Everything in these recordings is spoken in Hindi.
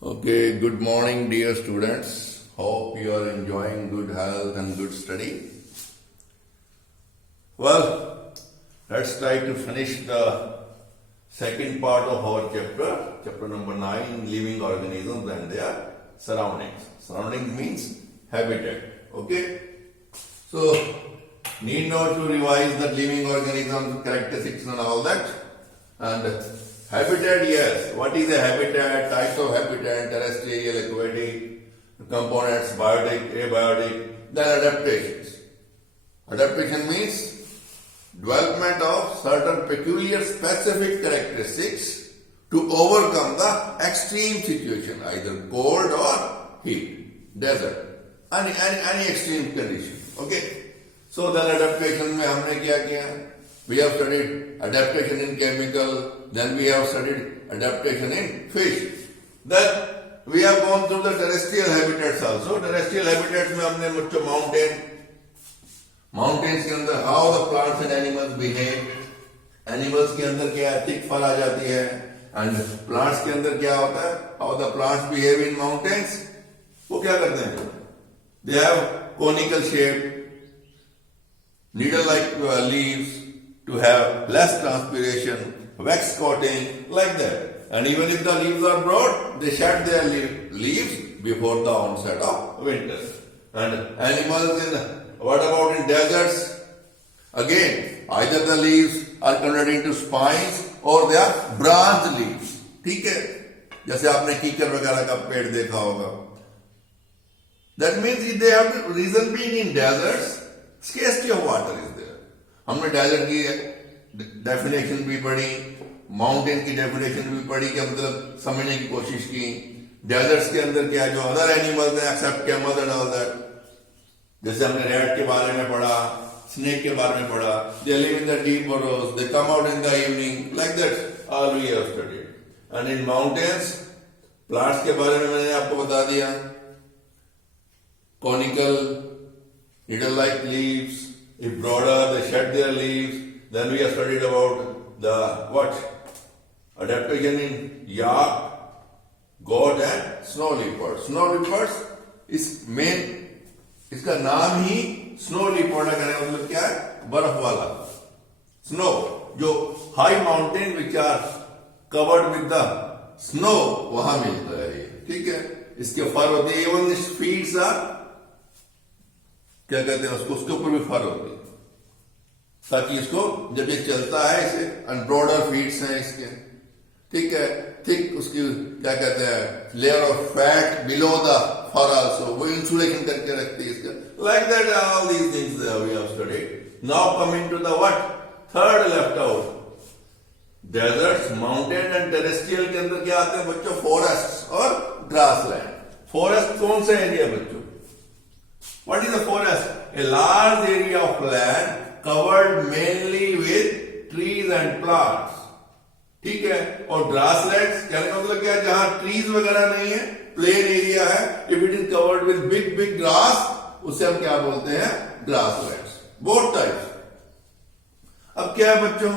Okay, good morning, dear students. Hope you are enjoying good health and good study. Well, let's try to finish the second part of our chapter number 9, living organisms and their surroundings. Surroundings means habitat. Okay? So, need not to revise the living organisms, characteristics and all that. And habitat, yes. What is a habitat? Types of habitat, terrestrial, aquatic, components, biotic, abiotic, then adaptations. Adaptation means development of certain peculiar specific characteristics to overcome the extreme situation, either cold or heat, desert, any extreme condition. Okay. So then adaptation में हमने क्या किया? We have studied adaptation in chemical, then we have studied adaptation in fish. Then we have gone through the terrestrial habitats also. Terrestrial habitats में हमने मुझे mountains के अंदर how the plants and animals behave. Animals के अंदर क्या thick fur आ जाती है, and plants के अंदर क्या होता है? How the plants behave in mountains. वो क्या करते हैं? They have conical shape, needle-like leaves, to have less transpiration, wax coating, like that. And even if the leaves are broad, they shed their leaves before the onset of winter. And animals what about in deserts? Again, either the leaves are converted into spines or they are branched leaves. ठीक है? जैसे आपने कीकर वगैरह का पेड़ देखा होगा. That means they have reason being in deserts, scarcity of water is there. हमने डेजर्ट की डेफिनेशन भी पढ़ी, माउंटेन की डेफिनेशन भी पढ़ी, क्या मतलब समझने की कोशिश की. डेजर्ट्स के अंदर क्या जो अदर एनिमल्स हैं except camels and all that, जैसे हमने रैट के बारे में पढ़ा, स्नेक के बारे में पढ़ा, they live in the deep burrows, they come out in the evening, like that all we have studied. And in mountains plants के बारे में मैंने आपको बता दिया, conical, needle-like leaves. If broader, they shed their leaves. Then we have studied about the what? Adaptation in yak, goat and snow leopards. Snow leopards is main, इसका नाम ही स्नो leopard का मतलब क्या है? बर्फ वाला. Snow, जो high mountain which are covered with the snow, वहां मिलता है ये. ठीक है? इसके फर होते हैं. Even its feet are क्या कहते हैं उसके ऊपर भी फर होती है, ताकि इसको जब ये चलता है इसे अनब्रॉडर फीट्स हैं इसके. ठीक है? थिक उसकी क्या कहते हैं layer of fat below the fur also, वो इंसुलेशन करके रखती है इसका. Like that all these things we have studied. Now coming to the what third left out, deserts, mountain and terrestrial के अंदर क्या आते हैं बच्चों? फॉरेस्ट और ग्रासलैंड. फॉरेस्ट कौन सा एरिया बच्चों? What is a forest? A large area of land covered mainly with trees and plants. ठीक है? और grasslands कहने का मतलब क्या है? जहां trees वगैरह नहीं है, plain area है, if it is covered with big grass, उसे हम क्या बोलते हैं? grasslands. Both types. अब क्या है बच्चों?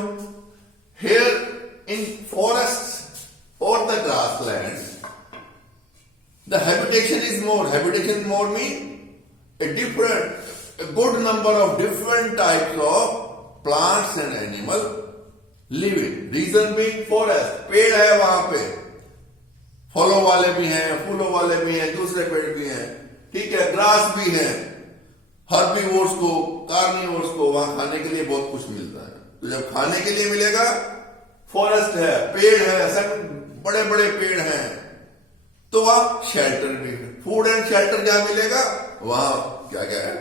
Here in forests or the grasslands, the habitation is more. Habitation more means a good number of different types of plants and animal living. Reason being forest, पेड़ है वहां पे, फलों वाले भी हैं, फूलों वाले भी हैं, दूसरे पेड़ भी हैं. ठीक है? ग्रास भी है, हर्बीवोर्स को, कार्निवोर्स को वहां खाने के लिए बहुत कुछ मिलता है. तो जब खाने के लिए मिलेगा, फॉरेस्ट है, पेड़ है, सब बड़े बड़े पेड़ हैं, तो वहां शेल्टर भी है. फूड एंड शेल्टर क्या मिलेगा? वहां क्या क्या है?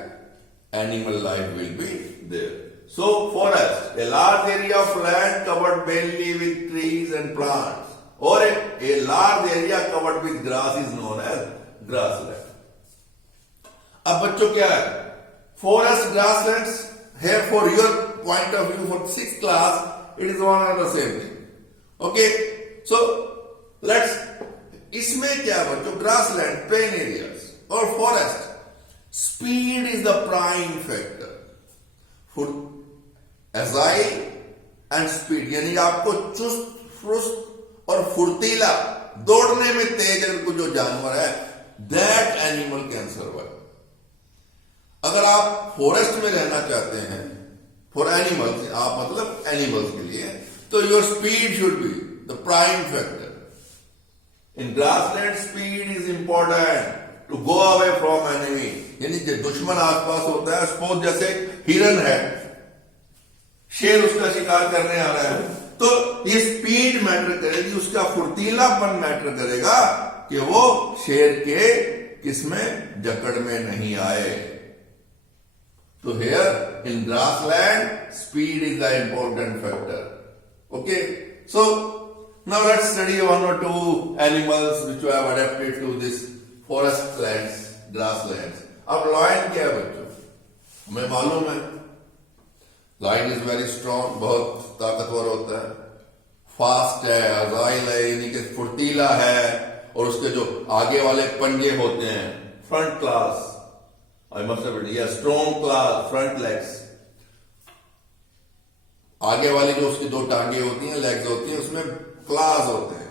Animal life will be there. So forest, a large area of land covered mainly with trees and plants, और a large area covered with grass is known as grassland. अब बच्चों क्या है? फॉरेस्ट, ग्रासलैंड्स है for your point of view for 6th class, it is one and the same thing. Okay? So let's, इसमें क्या बच्चों? ग्रासलैंड, प्लेन एरियाज और forest, speed is the prime factor. Agile and speed, यानी आपको चुस्त फुर्स्त और फुर्तीला दौड़ने में तेज अगर कोई जो जानवर है, दैट एनिमल कैन सर्वाइव। अगर आप फॉरेस्ट में रहना चाहते हैं, फॉर एनिमल्स, आप मतलब एनिमल्स के लिए, तो your speed should be the prime factor. In grassland speed is important to go away from enemy, यानी जो दुश्मन आसपास होता है, सपोज जैसे हिरन है, शेर उसका शिकार करने आ रहा है, तो ये स्पीड मैटर करेगी, उसका फुर्तीलापन मैटर करेगा कि वो शेर के किसमें जकड़ में नहीं आए। तो here in grassland speed is the important factor. Okay, so now let's study one और two animals which have adapted to this forest lands, grasslands. अब लायन क्या है बच्चों, हमें मालूम है लायन इज वेरी स्ट्रॉन्ग, बहुत ताकतवर होता है, फास्ट है, अजाइल है, यानी कि फुर्तीला है, और उसके जो आगे वाले पंजे होते हैं, front class, I must have it, strong class, front legs, आगे वाली जो उसकी दो टांगे होती हैं, लेग्स होती हैं, उसमें क्लास होते हैं।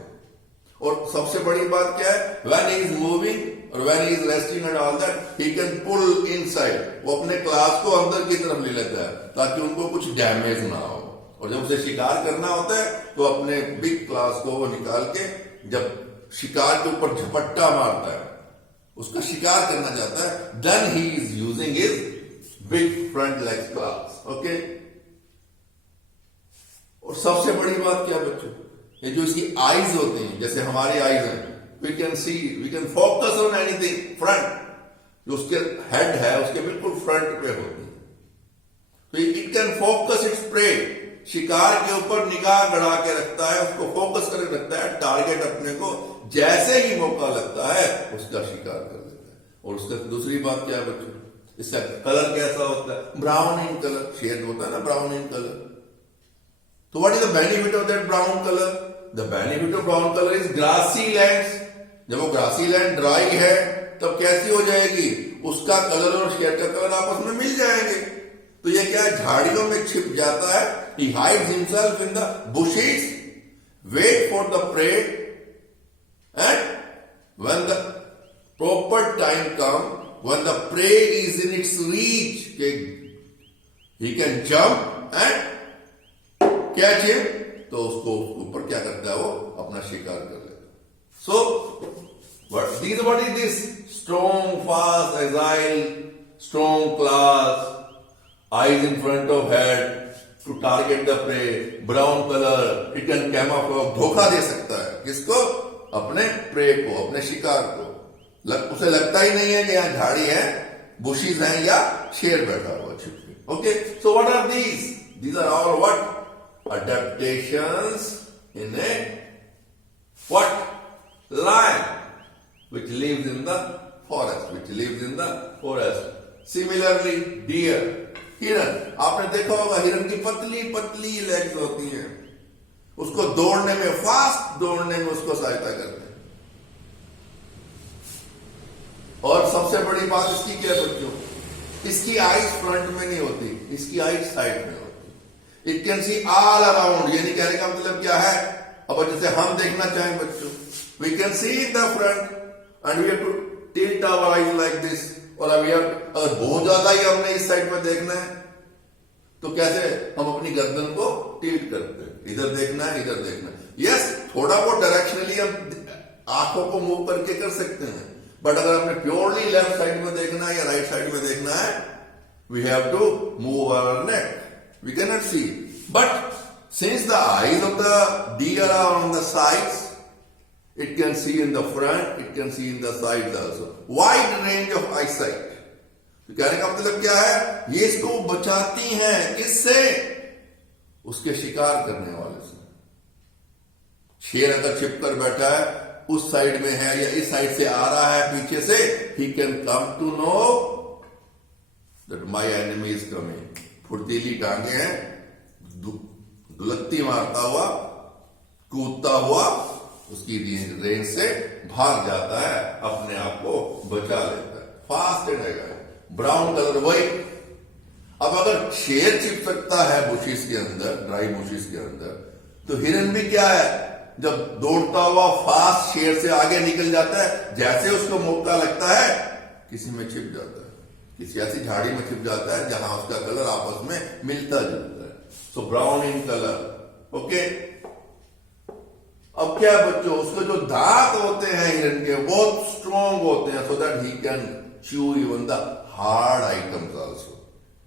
और सबसे बड़ी बात क्या है, व्हेन ही इज मूविंग और when he is resting and all that, he can pull inside, वो अपने क्लास को अंदर की तरफ ले लेता है ताकि उनको कुछ डैमेज ना हो। और जब उसे शिकार करना होता है तो अपने बिग क्लास को वो निकाल के जब शिकार के ऊपर झपट्टा मारता है, उसका शिकार करना चाहता है, then he is using his big front leg claws. Okay, और सबसे बड़ी बात क्या बच्चों, ये जो इसकी आईज होती हैं, जैसे हमारी आईज हैं, we can see, we can focus on anything front, जो उसके हेड है उसके बिल्कुल फ्रंट पे होती है, तो it can focus its prey, शिकार के ऊपर निगाह गड़ा के रखता है, उसको फोकस करके रखता है, टारगेट अपने को, जैसे ही मौका लगता है उसका शिकार कर लेता है। और उसका दूसरी बात क्या है बच्चों, इसका कलर कैसा होता है, ब्राउन इन कलर, शेड होता है ना ब्राउन इन कलर। तो what is the benefit of that brown colour, the benefit of brown colour is grassy lands. जब वो ग्रासी लैंड ड्राई है तब कैसी हो जाएगी, उसका कलर और शेड का कलर आपस में मिल जाएंगे। तो ये क्या है, झाड़ियों में छिप जाता है, he hides himself in the bushes, wait for the prey, and when the proper time comes, when the prey is in its reach, he can jump and catch him, तो उसको ऊपर क्या करता है, वो अपना शिकार कर लेता है। So what is this strong, fast, agile, strong class, eyes in front of head to target the prey, brown color, it can camouflage, धोखा दे सकता है किसको, अपने प्रे को, अपने शिकार को, उसे लगता ही नहीं है कि यहाँ झाड़ी है, बुशीज हैं या शेर बैठा हुआ छिप के। Okay, so what are these are all what adaptations in a what lion which lives in the forest, similarly deer, हिरन, आपने देखा होगा हिरन की पतली पतली लेग्स होती हैं, उसको दौड़ने में, फास्ट दौड़ने में उसको सहायता करते हैं। और सबसे बड़ी बात इसकी क्या है बच्चों, इसकी आईज फ्रंट में नहीं होती, इसकी आईज साइड में होती। It can see all around, यानी कहने का मतलब क्या है, अब जैसे हम देखना चाहें बच्चों, we can see the front and we have to tilt our eyes like this, और अभी अगर बहुत ज्यादा ही हमने इस साइड में देखना है तो कैसे हम अपनी गर्दन को टिल्ट करते हैं, इधर देखना है, इधर देखना है। यस, थोड़ा बहुत डायरेक्शनली हम आंखों को मूव करके कर सकते हैं, बट अगर हमने प्योरली लेफ्ट साइड में देखना है या राइट साइड में देखना है, we have to move our neck, we can not see. But since the eyes of the deer are on the sides, it can see in the front, it can see in the sides also, wide range of eyesight। तो कहने का मतलब क्या है, ये इसको बचाती हैं किससे, उसके शिकार करने वाले से। शेर अगर छिपकर बैठा है, उस साइड में है या इस साइड से आ रहा है पीछे से, he can come to know that my enemy is coming। फुर्तीली टांगे हैं, दुलत्ती मारता हुआ, कूदता हुआ उसकी रेंज से भाग जाता है, अपने आप को बचा लेता है, फास्ट रहेगा। ब्राउन कलर वही। अब अगर शेर छिप सकता है बुशिस के अंदर, ड्राई बुशिस के अंदर, तो हिरन भी क्या है, जब दौड़ता हुआ फास्ट शेर से आगे निकल जाता है, जैसे उसको मौका लगता है किसी में छिप जाता है, किसी ऐसी झाड़ी में छिप जाता है जहां उसका कलर आपस में मिलता जुलता है। सो ब्राउन इन कलर। ओके, अब क्या है बच्चों, उसके जो दांत होते हैं हिरन के बहुत स्ट्रॉन्ग होते हैं, so that he can chew even the hard items also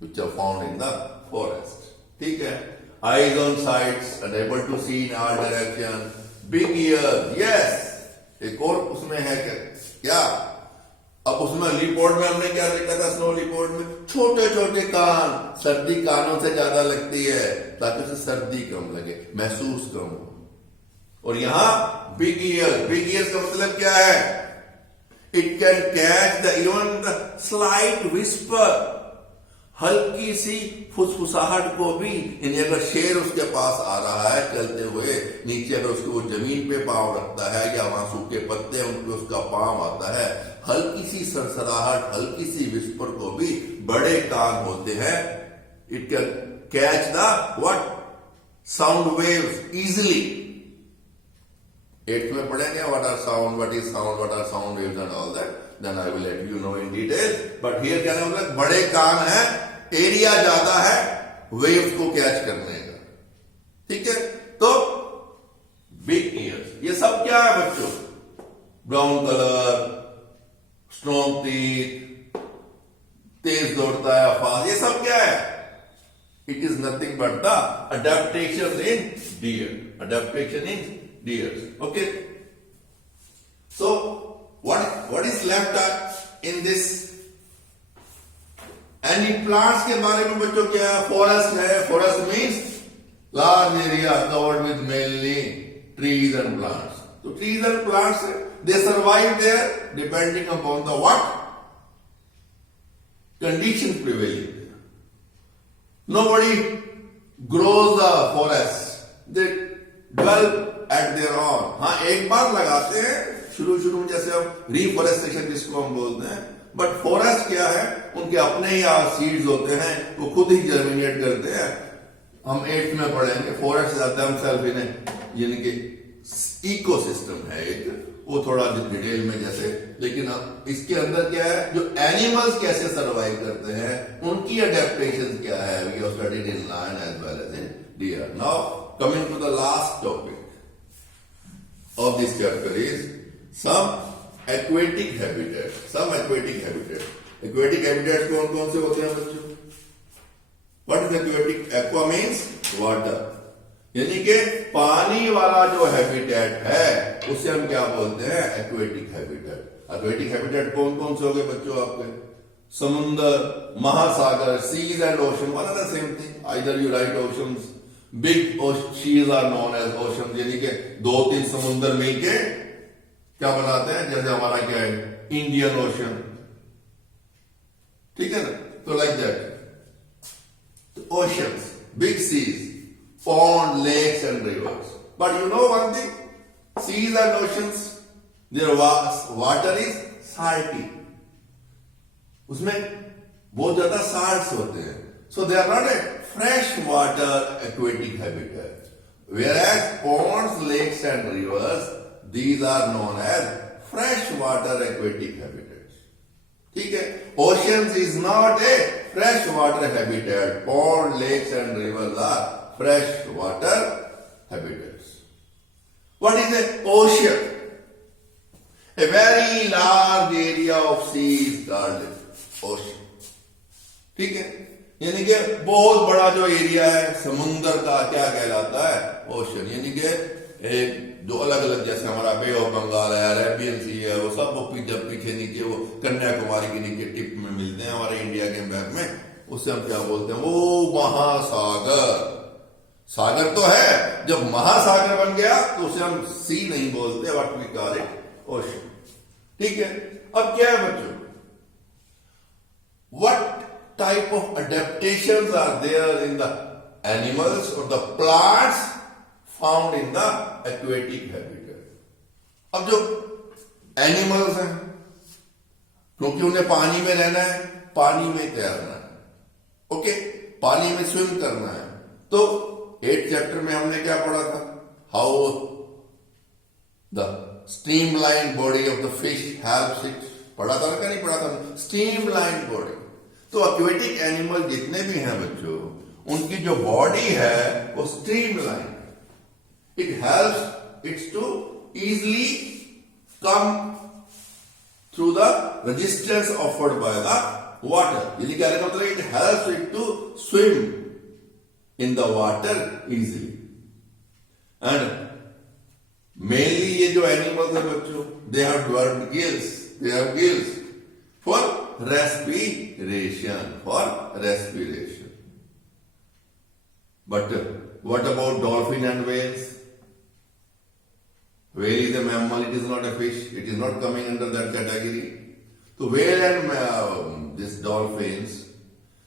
which are found in the forest. ठीक है, eyes on sides and able to see in all direction, big ears, yes। एक और उसमें है क्या, अब उसमें लीपर्ड में हमने क्या देखा था, स्नो लीपर्ड में छोटे छोटे कान, सर्दी कानों से ज्यादा लगती है ताकि उसे सर्दी कम लगे, महसूस कम हो। और यहां बिग ईयर्स, बिग ईयर्स का मतलब क्या है, it can catch the even the slight whisper, हल्की सी फुसफुसाहट को भी, यानी अगर शेर उसके पास आ रहा है चलते हुए, नीचे अगर उसको वो जमीन पे पांव रखता है या वहां सूखे पत्ते हैं उन पे उसका पांव आता है, हल्की सी सरसराहट, हल्की सी विस्पर को भी बड़े कान होते हैं, it can catch the what sound waves easily. 8th में पढ़ेंगे what are sound, what is sound, what are sound waves and all that, then I will let you know in detail. But here क्या मतलब, बड़े कान है, एरिया ज्यादा है वेव्स को कैच करने का। ठीक है, तो बिग ईयर्स, ये सब क्या है बच्चों, ब्राउन कलर, स्ट्रॉन्ग टीथ, तेज दौड़ता है फास्ट, ये सब क्या है, it is nothing but the adaptation in deer, adaptation in deers. Okay, so what is left in this, any plants के बारे में बच्चों क्या है, फॉरेस्ट है, forest means large area covered with mainly trees and plants. तो trees and plants they survive there depending upon the what condition prevailing. Nobody grows the forest, they dwell at their own। हाँ, एक बार लगाते हैं शुरू में, जैसे हम रिफॉरेस्टेशन जिसको हम बोलते हैं, बट फॉरेस्ट क्या है, उनके अपने ही सीड्स होते हैं, वो खुद ही जर्मिनेट करते हैं। हम 8th में पढ़ेंगे, फॉरेस्ट देमसेल्फ इन, यानी कि इकोसिस्टम है एक, वो थोड़ा डिटेल में जैसे, लेकिन इसके अंदर क्या है, जो एनिमल्स कैसे सर्वाइव करते हैं, उनकी अडेप्टेशन क्या है, we have studied in lion as well as in deer. Now coming to the last topic of this chapter is some aquatic habitat, some aquatic habitat। aquatic habitat कौन से होते हैं बच्चों, what is aquatic, aqua means water, यानी कि पानी वाला जो हैबिटेट है उसे हम क्या बोलते हैं, aquatic habitat। aquatic habitat कौन से हो गए बच्चों आपके, समुद्र, महासागर, seas and ocean, one and the same thing, either you write oceans, big seas are known as oceans, यानी कि 2-3 समुद्र मिलके क्या बनाते हैं, जैसे हमारा क्या है, इंडियन ओशन। ठीक है ना, तो like that oceans, big seas, pond, lakes and rivers. But you know one thing, seas and oceans, their water is salty, उसमें बहुत ज्यादा साल्ट्स होते हैं, so they are not a fresh water aquatic habitat, whereas ponds, lakes and rivers, these are known as freshwater aquatic habitats। ठीक है, oceans is not a freshwater habitat, pond, lakes and rivers are freshwater habitats। What is an ocean? A very large area of sea is called ocean। ठीक है, यानी कि बहुत बड़ा जो एरिया है समुद्र का क्या कहलाता है, ओशन। यानी कि एक जो अलग अलग, जैसे हमारा बे ऑफ बंगाल है, अरेबियन सी है, वो सब वो पीछे नीचे वो कन्याकुमारी के नीचे टिप में मिलते हैं हमारे इंडिया के मैप में, उससे हम क्या बोलते हैं, वो महासागर। सागर तो है, जब महासागर बन गया तो उसे हम सी नहीं बोलते, what we call it ocean. ठीक है, अब क्या है बच्चों, what type of adaptations are there in the animals और the plants found in the aquatic habitat. अब जो एनिमल्स हैं, क्योंकि उन्हें पानी में रहना है, पानी में तैरना है, ओके, पानी में स्विम करना है, तो 8th चैप्टर में हमने क्या पढ़ा था, how The streamlined body of the fish helps it. पढ़ा था क्या नहीं पढ़ा था? Streamlined body. तो aquatic animal जितने भी हैं बच्चों, उनकी जो बॉडी है वो streamlined. It helps it to easily come through the resistance offered by the water. यानी क्या मतलब it helps it to swim in the water easily. And mainly ये जो animals है बच्चों, they have developed gills. They have gills for respiration. For respiration. But what about dolphin and whales? Whale is a mammal, it is not a fish. It is not coming under that category. So whale and these dolphins,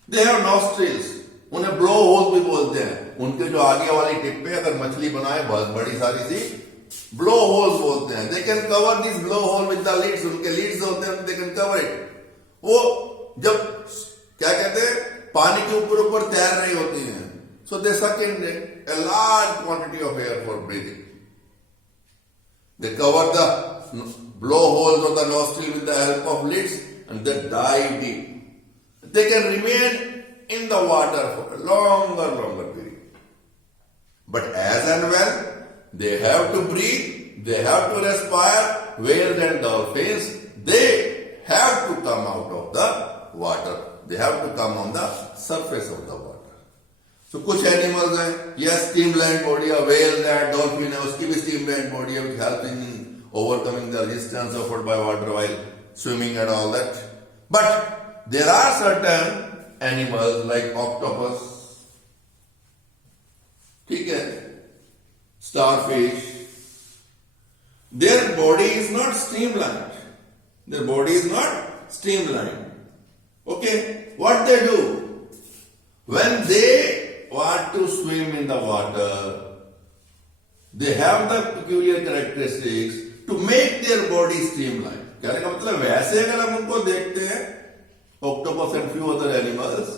they have nostrils. उन्हें ब्लो होल भी बोलते हैं. उनके जो आगे वाली टिप पे अगर मछली बनाए बहुत बड़ी सारी सी, ब्लो होल बोलते हैं. They can cover this blow hole with the lids. उनके lids होते हैं, they can cover it. वो जब क्या कहते हैं पानी के ऊपर तैर रही होती हैं, so they suck in a large quantity of air for breathing. They cover the blowholes or the nostril with the help of lids and they dive deep. They can remain in the water for a longer period. But as and when they have to breathe, they have to respire, whales and dolphins, they have to come out of the water. They have to come on the surface of the water. So कुछ एनिमल्स हैं, yes, streamlined body है, whales है, dolphin है, उसकी भी streamlined body है, which helps in overcoming the resistance offered by water while swimming and all that. But there are certain animals like octopus, ठीक है, starfish, their body is not streamlined. Their body is not streamlined. Okay, what they do? When they want to swim in the water, they have the peculiar characteristics to make their body streamlined. कहने का मतलब वैसे अगर हम उनको देखते हैं, octopus and few other animals,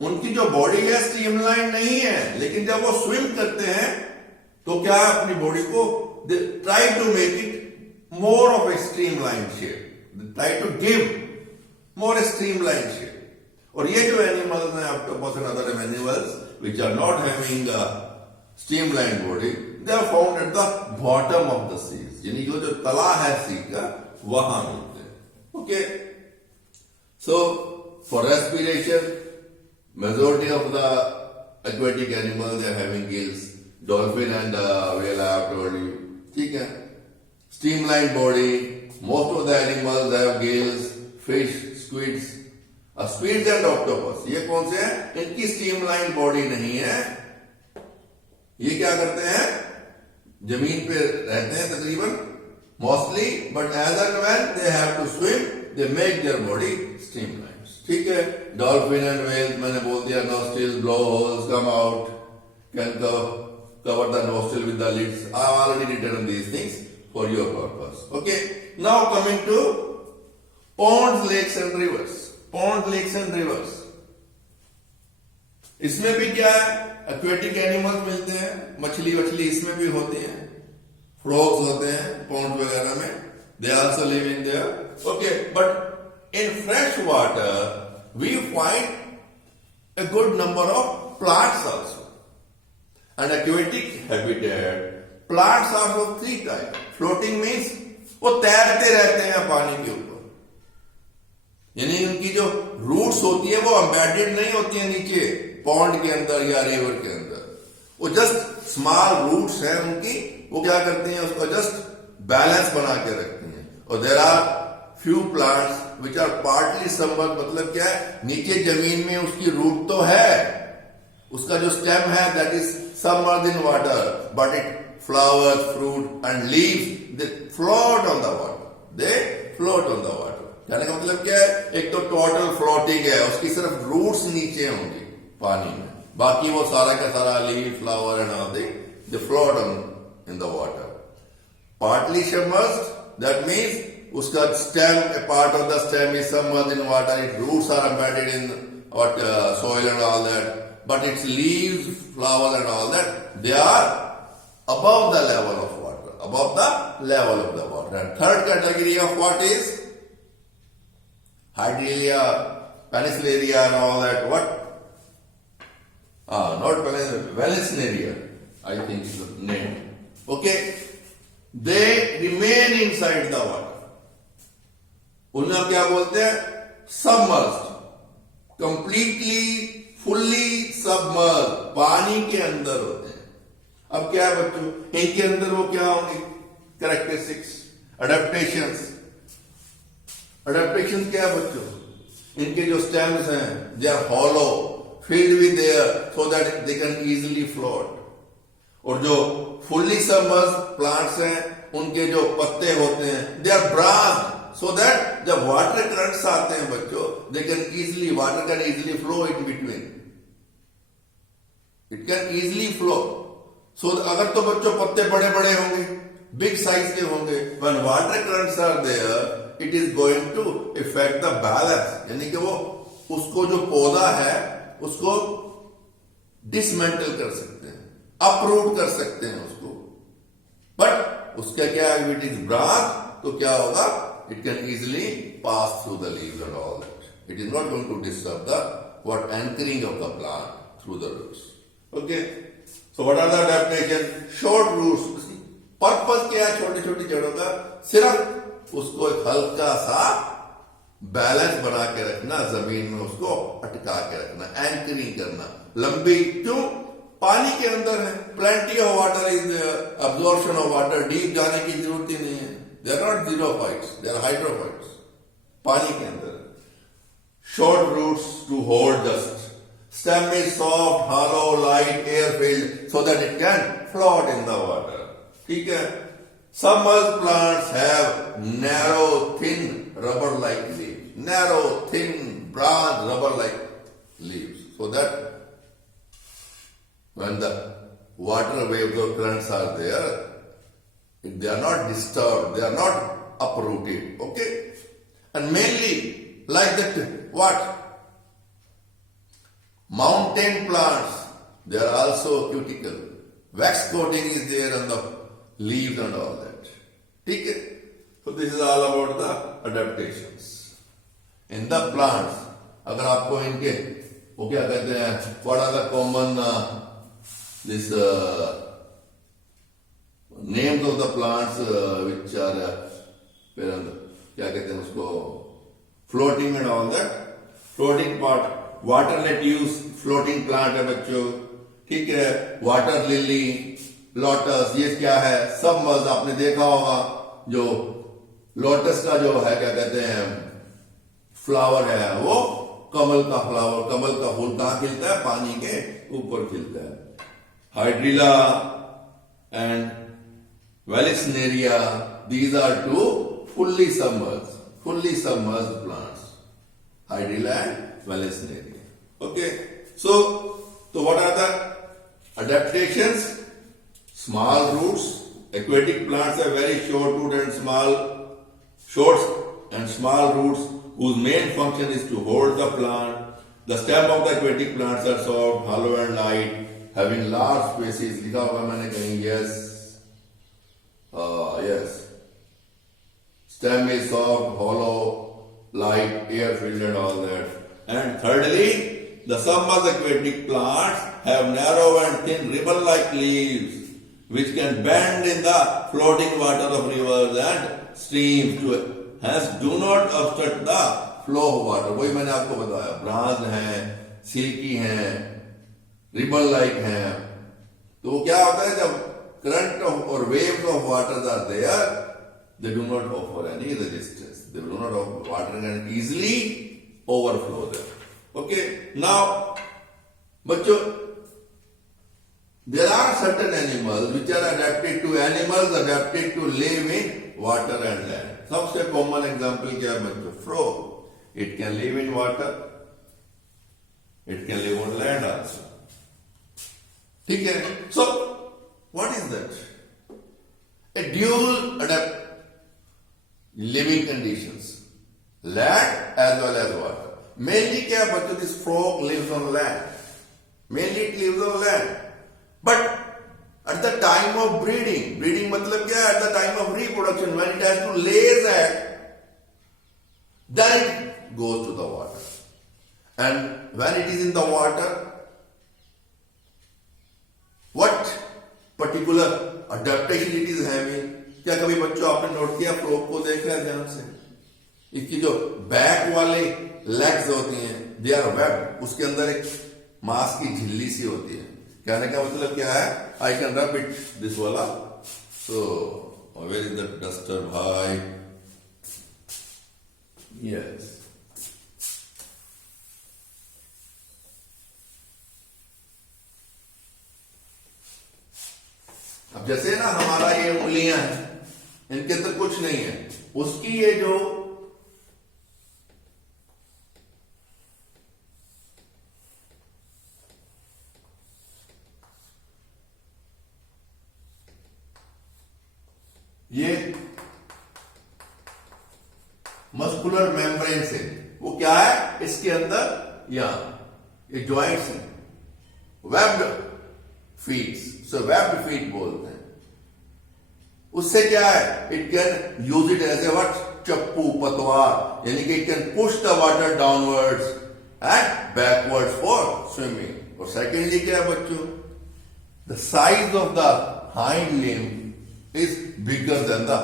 उनकी जो बॉडी है स्ट्रीमलाइन नहीं है, लेकिन जब वो स्विम करते हैं तो क्या अपनी बॉडी को they try to make it more of a streamlined shape. They try to give more a streamlined shape. और ये जो एनिमल्स हैं octopus and other animals which are not having a streamlined body, they are found at the bottom of the seas. यानी कि जो तला है सी का वहां मिलते हैं. Okay. So for respiration, majority of the aquatic animals are having gills. Dolphin and whale I have told you. ठीक है. Streamlined body. Most of the animals have gills. Fish, squids. Squids and octopus. ये कौन से हैं? इनकी streamlined body नहीं है. ये क्या करते हैं? जमीन पे रहते हैं तकरीबन mostly, but as and when they have to swim, they make their body streamlined. ठीक है. Dolphin and whales मैंने बोल दिया, nostrils, blowholes come out, can cover the nostril with the lids. I have already written these things for your purpose. Okay. Now coming to ponds, lakes and rivers. Ponds, lakes and rivers. इसमें भी क्या है? एक्वेटिक एनिमल्स मिलते हैं, मछली वछली इसमें भी होती हैं, फ्रॉग्स होते हैं पॉन्ड वगैरह में. They also live in there. Okay, but in fresh water we find a good number of plants also. And aquatic habitat, plants are of three types. Floating means वो तैरते रहते हैं पानी के ऊपर, यानी उनकी जो रूट्स होती है वो एम्बेडेड नहीं होती है नीचे पॉन्ड के अंदर या रिवर के अंदर. वो जस्ट स्मॉल रूट्स हैं उनकी, वो क्या करती हैं उसको जस्ट बैलेंस बना के रखती हैं. और there are few plants which are partly submerged. मतलब क्या है, नीचे जमीन में उसकी रूट तो है, उसका जो स्टेम है that is submerged in water, but it flowers, fruit and leaves, they float on the water. They float on the water. कहने का मतलब क्या है, एक तो टोटल फ्लोटिंग है, उसकी सिर्फ रूट्स नीचे होंगी पानी में, बाकी वो सारा का सारा leave, flower and all they float on in the water. Partly submerged, that means उसका stem, a part of the stem is submerged in water, its roots are embedded in soil and all that, but its leaves, flowers and all that, they are above the level of water, above the level of the water. And third category of what is hydrilla, penicillariae and all that. What? Not penicillariae, vallisneria, I think is the name. Okay? They remain inside the water. उन्हें क्या बोलते हैं? Submerged. Completely, fully submerged. पानी के अंदर होते हैं. अब क्या है बच्चों? इनके अंदर वो क्या होंगे? Characteristics, adaptations. Adaptations क्या है बच्चों? इनके जो stems हैं, they are hollow, filled with air, so that they can easily float. और जो fully submerged plants हैं, उनके जो पत्ते होते हैं, they are branched, so that जब water currents आते हैं बच्चों, water can easily flow in between. It can easily flow. So अगर तो बच्चों पत्ते बड़े बड़े होंगे, big size के होंगे, when water currents are there, it is going to affect the balance. यानी कि वो उसको जो पौधा है, उसको dismantle कर सकते हैं, uproot कर सकते हैं उसको. But उसका क्या है? If it is branch, तो क्या होगा? It can easily pass through the leaves and all that. It is not going to disturb the anchoring of the plant through the roots. Okay. So what are the adaptations? Short roots. Purpose क्या है छोटी छोटी जड़ों का? सिर्फ उसको एक हल्का सा बैलेंस बना के रखना, जमीन में उसको अटका के रखना, एंकरिंग करना. लंबी क्यों? पानी के अंदर है. Plenty of water is there. Absorption of water. Deep जाने की जरूरत ही नहीं है. They are not xerophytes, they are hydrophytes. पानी के अंदर. Short roots to hold dust. Stem is soft, hollow, light, air-filled, so that it can float in the water. ठीक है? Submerged plants have narrow, thin, rubber-like leaves. Narrow, thin, broad, rubber-like leaves. So that when the water waves or currents are there, they are not disturbed, they are not uprooted. Okay? And mainly, like that, what? Mountain plants, they are also cuticle. Wax coating is there on the leaves and all that. Okay? So this is all about the adaptations. In the plants, अगर आपको इनके वो क्या कहते हैं? What are the common names of the plants which are क्या कहते हैं उसको? Floating and all that. Floating part. Water lettuce floating plant है बच्चों. ठीक है? वाटर लिली, लोटस, ये क्या है? सबमर्ज. आपने देखा होगा जो लोटस का जो है क्या कहते हैं फ्लावर है, वो कमल का फ्लावर, कमल का फूल कहां खिलता है? पानी के ऊपर खिलता है. Hydrilla and Vallisneria, these are two fully submerged plants. Hydrilla and Vallisneria. Okay, so what are the adaptations? Small roots. Aquatic plants are very short and small roots whose main function is to hold the plant. The stem of the aquatic plants are soft, hollow and light, having large spaces. लिखा होगा मैंने कहीं. Yes. Yes. Stem is soft, hollow, light, air-filled and all that. And thirdly, the submerged aquatic plants have narrow and thin ribbon-like leaves which can bend in the floating water of rivers and streams. Hence, do not obstruct the flow of water. वही मैंने आपको बताया. ब्रांच हैं, सिल्की हैं, ribbon-like हैं. तो वो क्या होता है जब current or waves of water are there, they do not offer any resistance. They do not offer water can easily overflow them. Okay. Now, bachcho, there are certain animals which are adapted to live in water and land. सबसे common example क्या है बच्चों? Frog. It can live in water. It can live on land also. ठीक है? So, what is that? A dual living conditions. Land as well as water. Mainly क्या बच्चों? This frog lives on land. Mainly it lives on land. But at the time of breeding मतलब क्या है? At the time of reproduction, when it has to lay its egg, then it goes to the water. And when it is in the water, what particular adaptation it is having? क्या कभी बच्चों आपने नोट किया, फ्रॉग को देखा है ध्यान से? इसकी जो बैक वाले लेग्स होती हैं, दे आर वेब, उसके अंदर एक मांस की झिल्ली सी होती है. कहने का मतलब क्या है? I can rub it, this वाला. So where is the duster भाई? यस. अब जैसे ना हमारा ये उंगलियां हैं, इनके अंदर कुछ नहीं है, उसकी ये जो ये मस्कुलर मेम्ब्रेन से, वो क्या है? इसके अंदर यहां ये जॉइंट्स हैं, webbed feets, so webbed feet बोलते हैं. उससे क्या है? It can use it as a what? चप्पू, पतवार, यानी कि it can push the water downwards and backwards for swimming. और सेकेंडली क्या है बच्चों? The size of the hind limb is bigger than the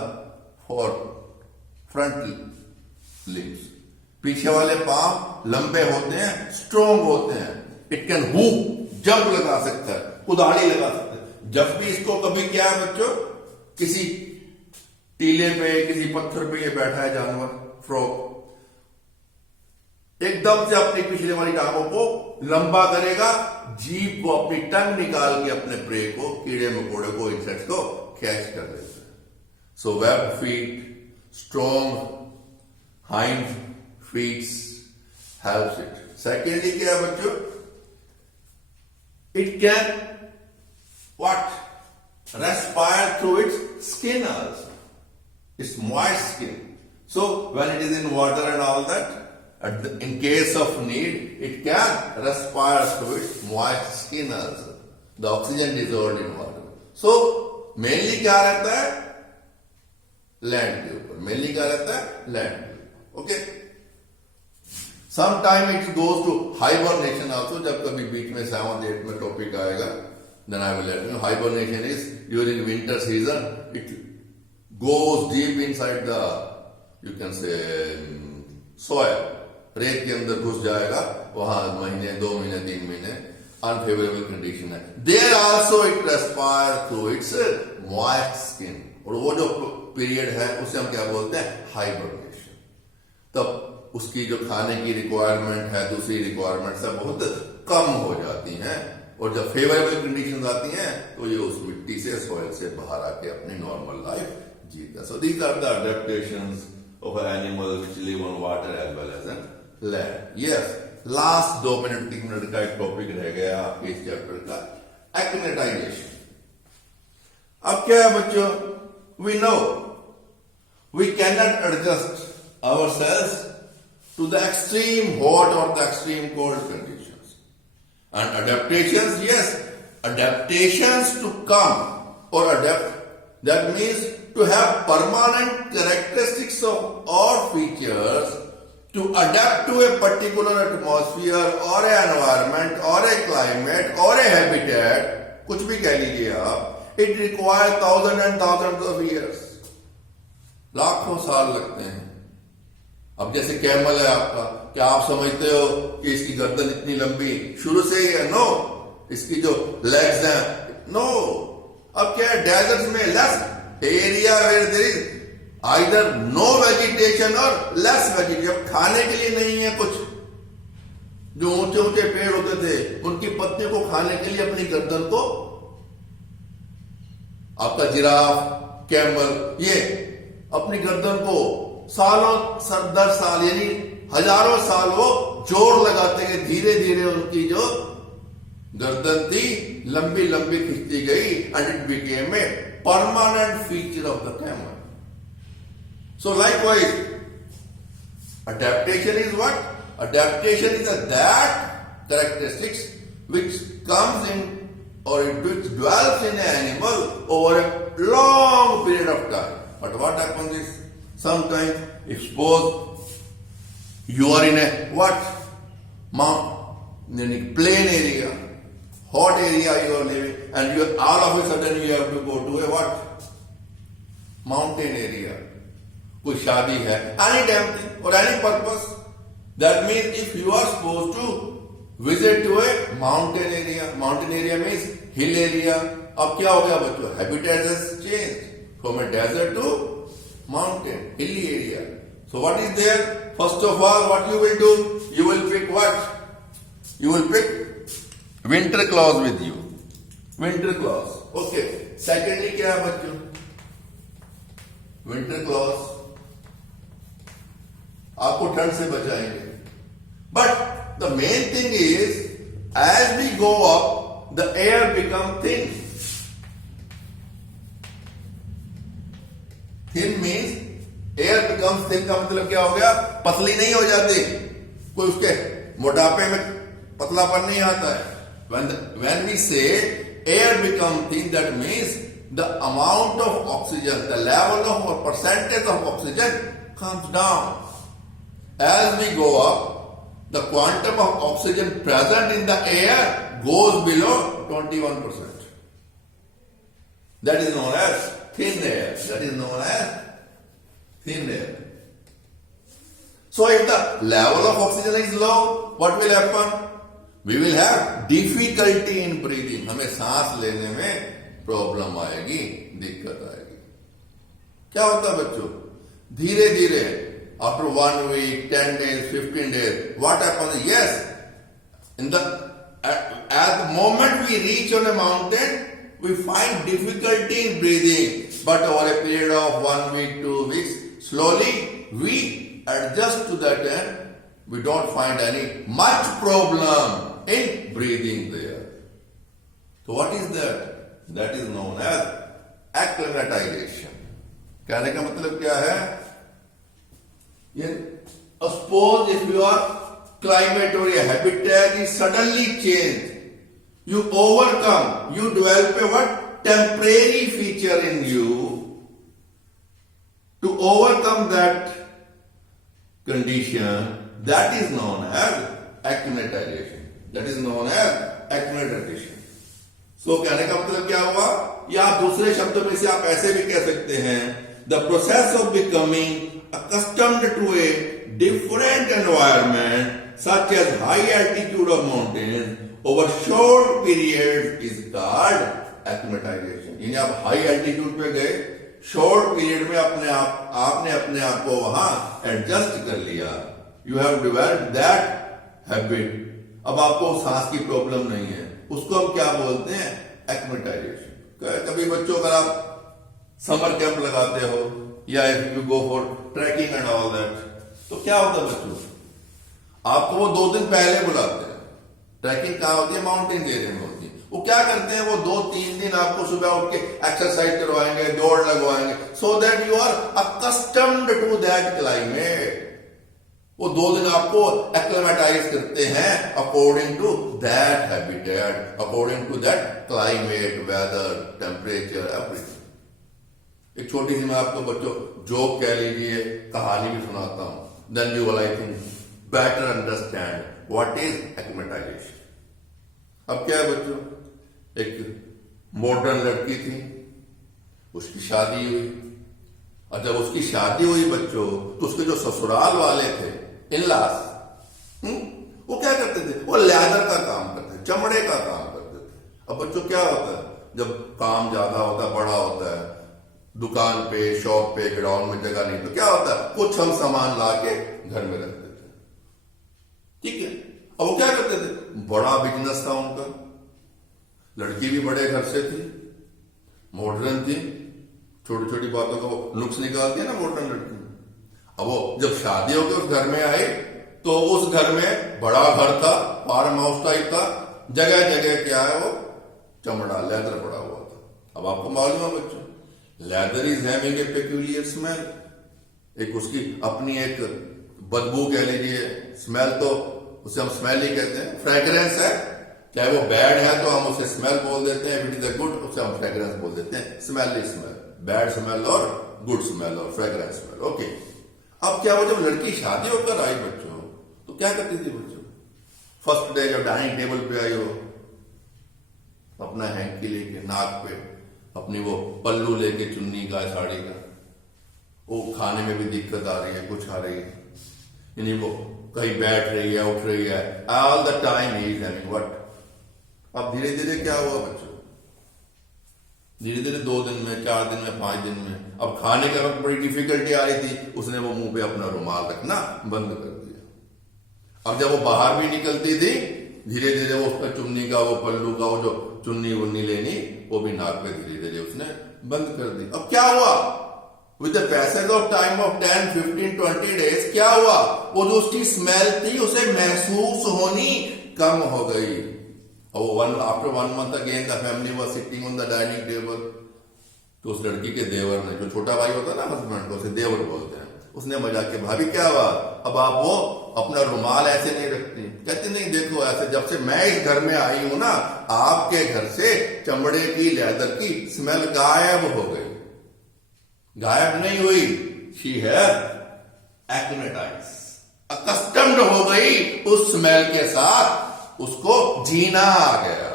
front limbs. पीछे वाले पांव लंबे होते हैं, स्ट्रॉन्ग होते हैं. इट कैन हुक, जंप लगा सकता है, कुदाड़ी लगा सकता है. जब भी इसको कभी क्या है बच्चों, किसी टीले पे, किसी पत्थर पे ये बैठा है जानवर, फ्रॉग, एकदम से अपनी पिछले वाली टांगों को लंबा करेगा, जीभ को, अपनी टंग निकाल के अपने प्रे को, कीड़े मकोड़े को, इंसेक्ट्स को कैच कर लेते हैं. So web feet, strong hind feets helps it. Secondly क्या है बच्चों? It can what? Respire through its skin also. Its moist skin. So when it is in water and all that, in case of need, it can respire through its moist skin also. The oxygen dissolved in water. So mainly क्या रहता है? लैंड के ऊपर. मेनली क्या रहता है? लैंड के ऊपर. Okay. Sometime it goes to hibernation also. जब कभी बीच में 7th 8th में टॉपिक आएगा, then I will let you know. Hibernation is during winter season. It goes deep inside the, you can say, soil. रेत के अंदर घुस जाएगा, वहां महीने, 2 महीने, 3 महीने अनफेवरेबल कंडीशन है. There also it respire through its moist skin. और वो जो पीरियड है उसे हम क्या बोलते हैं? हाइबरनेशन. तब उसकी जो खाने की रिक्वायरमेंट है, दूसरी रिक्वायरमेंट से बहुत कम हो जाती हैं, और जब फेवरेबल कंडीशन आती हैं तो ये उस मिट्टी से, सॉइल से बाहर आके अपनी नॉर्मल लाइफ जीता. So these are the adaptations of an animal which live on water as well as on land. Yes, last 2 minute 3 minute का एक टॉपिक रह गया आपके इस चैप्टर का, एक्लिमेटाइजेशन. अब क्या है बच्चों? We know we cannot adjust ourselves to the extreme hot or the extreme cold conditions. And adaptations, yes, adaptations to come or adapt, that means to have permanent characteristics of or features to adapt to a particular atmosphere or a environment or a climate or a habitat, कुछ भी कह लीजिए आप, it requires thousands and thousands of years. लाखों साल लगते हैं. अब जैसे कैमल है आपका, क्या आप समझते हो कि इसकी गर्दन इतनी लंबी शुरू से ही है? नो. इसकी जो लेग्स हैं, नो. अब क्या है? डेजर्ट्स में less area where there is either no vegetation और लेस वेजिटेशन. खाने के लिए नहीं है कुछ. जो ऊंचे ऊंचे पेड़ होते थे, उनकी पत्तियों को खाने के लिए अपनी गर्दन को, आपका जिराफ, कैमल, ये अपनी गर्दन को सालों दर साल, यानी हजारों साल वो जोर लगाते गए, धीरे धीरे उनकी जो गर्दन थी लंबी लंबी खिंचती गई, and it became a permanent feature of the camel. So likewise, adaptation is what? Adaptation is that characteristics which comes in or it dwells in an animal over a long period of time. But what happens is, sometimes, if suppose you are in a plain area, hot area you are living, and you all of a sudden you have to go to a mountain area. कोई शादी है, any damn thing or any purpose. That means if you are supposed to visit to a mountain area means hill area. अब क्या हो गया बच्चों? Habitat has changed from a desert to mountain, hilly area. So what is there? First of all, what you will do? You will pick what? You will pick winter clothes with you. Winter clothes. Okay. Secondly, क्या है बच्चों? Winter clothes आपको ठंड से बचाएंगे. But the main thing is, as we go up, the air becomes thin. Thin means air becomes thin का मतलब क्या हो गया? पतली नहीं हो जाती. कोई उसके मोटापे में पतलापन नहीं आता है. When we say air becomes thin, that means the amount of oxygen, the level of or percentage of oxygen comes down. As we go up, the quantum of oxygen present in the air goes below 21%. That is known as thin air. That is known as thin air. So if the level of oxygen is low, what will happen? We will have difficulty in breathing. हमें सांस लेने में प्रॉब्लम आएगी, दिक्कत आएगी. क्या होता है बच्चों? धीरे धीरे after 1 week, 10 days, 15 days, what happens? Yes, at the moment we reach on a mountain, we find difficulty in breathing. But over a period of 1 week, 2 weeks, slowly we adjust to that and we don't find any much problem in breathing there. So what is that? That is known as acclimatization. कहने का मतलब क्या है? Suppose if your climate or your habitat is suddenly changed, you overcome, you develop a temporary feature in you to overcome that condition. That is known as acclimatization. That is known as acclimatization. So कहने का मतलब क्या हुआ? या दूसरे शब्दों में से आप ऐसे भी कह सकते हैं, the process of becoming accustomed to a different environment such as high altitude of mountains over short periods is called acclimatization. यानी आप हाई एल्टीट्यूड पे गए, शॉर्ट पीरियड में आपने अपने आप को वहां एडजस्ट कर लिया. You have developed that habit. अब आपको सांस की प्रॉब्लम नहीं है. उसको हम क्या बोलते हैं? एक्लिमेटाइजेशन. कभी बच्चों अगर आप समर कैंप लगाते हो या if you go for trekking and all that, तो क्या होता है बच्चों? आपको वो 2 दिन पहले बुलाते हैं. ट्रैकिंग कहाँ होती है? माउंटेन एरिया में होती है. वो क्या करते हैं? वो 2-3 दिन आपको सुबह उठ के एक्सरसाइज करवाएंगे, दौड़ लगवाएंगे, so that you are accustomed to that climate. वो 2 दिन आपको एक्लिमेटाइज करते हैं according to that habitat, according to that climate, weather, temperature, everything. एक छोटी सी मैं आपको बच्चों जोक कह लीजिए, कहानी भी सुनाता हूं. Then you will I think better understand what is acclimatisation. अब क्या है बच्चों? एक मॉडर्न लड़की थी, उसकी शादी हुई. और जब उसकी शादी हुई बच्चों, तो उसके जो ससुराल वाले थे, इन-लॉज, वो क्या करते थे? वो लेदर का काम करते थे, चमड़े का काम करते थे. अब बच्चों क्या होता है? जब काम ज्यादा होता है, बड़ा होता है, दुकान पे, शॉप पे, ग्राउंड में जगह नहीं, तो क्या होता है? कुछ हम सामान ला के घर में रखते थे. ठीक है. अब वो क्या करते थे? बड़ा बिजनेस था उनका. लड़की भी बड़े घर से थी, मॉडर्न थी, छोटी छोटी बातों का वो नुक्स निकालती है ना मॉडर्न लड़की. अब वो जब शादी होकर उस घर में आए, तो उस घर में बड़ा घर था, फार्म हाउस टाइप था, जगह जगह क्या है? वो चमड़ा, लेदर पड़ा हुआ था. अब आपको मालूम है बच्चों, leather is having a peculiar smell. एक उसकी अपनी एक बदबू कह लीजिए, स्मेल तो उसे हम स्मेल ही कहते हैं, फ्रेग्रेंस है. चाहे वो बैड है तो हम उसे स्मेल बोल देते हैं, if it is a good उसे हम फ्रेग्रेंस बोल देते हैं। Smell is smell, bad smell और गुड स्मेल और फ्रेग्रेंस स्मेल। ओके, अब क्या हुआ, जब लड़की शादी होकर आई बच्चों तो क्या करती थी बच्चों? फर्स्ट डे जब डाइनिंग टेबल पे आई हो, अपना हैंकी लेके नाक पे, अपनी वो पल्लू लेके चुन्नी का साड़ी का, वो खाने में भी दिक्कत आ रही है, कुछ आ रही है, यानी वो कहीं बैठ रही है, उठ रही है, all the time he is having what. अब धीरे धीरे क्या हुआ बच्चों? धीरे धीरे 2 दिन में, 4 दिन में, 5 दिन में, अब खाने के वक्त बड़ी डिफिकल्टी आ रही थी, उसने वो मुंह पे अपना रुमाल रखना बंद कर दिया। अब जब वो बाहर भी निकलती थी, धीरे धीरे वो उसका चुन्नी का, वो पल्लू का, वो जो चुन्नी वुन्नी लेनी, वो भी नाक पे धीरे धीरे उसने बंद कर दी। अब क्या हुआ? With the passage of time of 10, 15, 20 days क्या हुआ? वो जो उसकी स्मेल थी उसे महसूस होनी कम हो गई। After 1 month again the family was sitting on the dining table. तो उस लड़की के देवर ने, जो छोटा भाई होता है ना हस्बैंड को, उसे देवर बोलते हैं, उसने मजाक के, भाभी क्या हुआ, अब आप वो अपना रुमाल ऐसे नहीं रखती? कहते नहीं, देखो ऐसे जब से मैं इस घर में आई हूं ना, आपके घर से चमड़े की, लेदर की स्मेल गायब हो गई। गायब नहीं हुई, शी हैज एक्नेटाइज, अकस्टम्ड हो गई उस स्मेल के साथ, उसको जीना आ गया।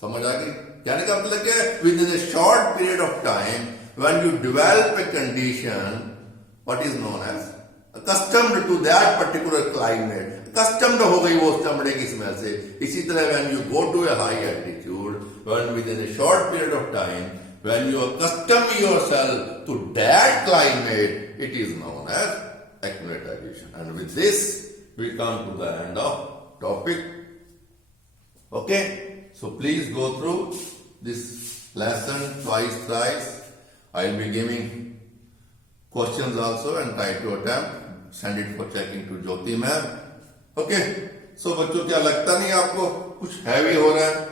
समझ आ गई? कहने का मतलब क्या है? Within a short period of time when you develop a condition what is known as accustomed to that particular climate, accustomed हो गई वो उस चमड़े की स्मेल से। इसी तरह when you go to a high altitude, when within a short period of time, when you accustom yourself to that climate, it is known as acclimatization. And with this, we come to the end of topic. Okay, so please go through this lesson twice, thrice. I'll be giving questions also and try to attempt. Send it for checking to Jyoti ma'am. Okay, so बच्चों क्या लगता नहीं आपको कुछ हैवी हो रहा है,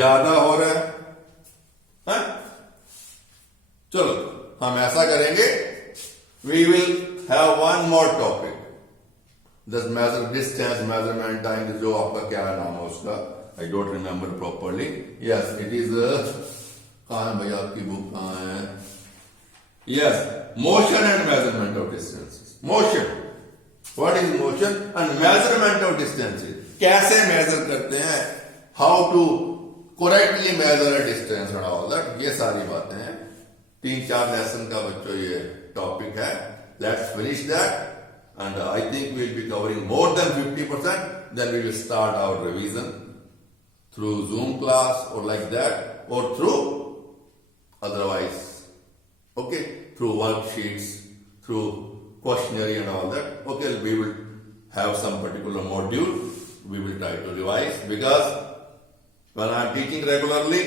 ज्यादा हो रहा है? हाँ? चलो हम ऐसा करेंगे, we will have one more topic, this measure distance, measurement, time, जो आपका क्या नाम है उसका, I don't remember properly. Yes, it is कहाँ है भैया आपकी बुक, कहाँ है? Yes, motion and measurement of distances. Motion. What is motion and measurement of distances? कैसे measure करते हैं? How to correctly measure a distance and all that. ये सारी बातें हैं। 3-4 लेसन का बच्चों ये टॉपिक है। Let's finish that. And I think we'll be covering more than 50%. Then we will start our revision through Zoom class or like that, or through otherwise. Okay, through worksheets, through questionnaire and all that. Okay, we will have some particular module. We will try to revise, because when I am teaching regularly,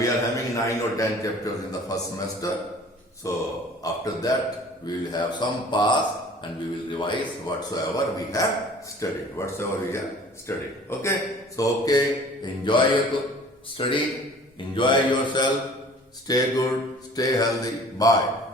we are having 9 or 10 chapters in the first semester. So after that, we will have some pass and we will revise whatsoever we have studied. Okay, so okay, enjoy your study, enjoy yourself. Stay good, stay healthy. Bye.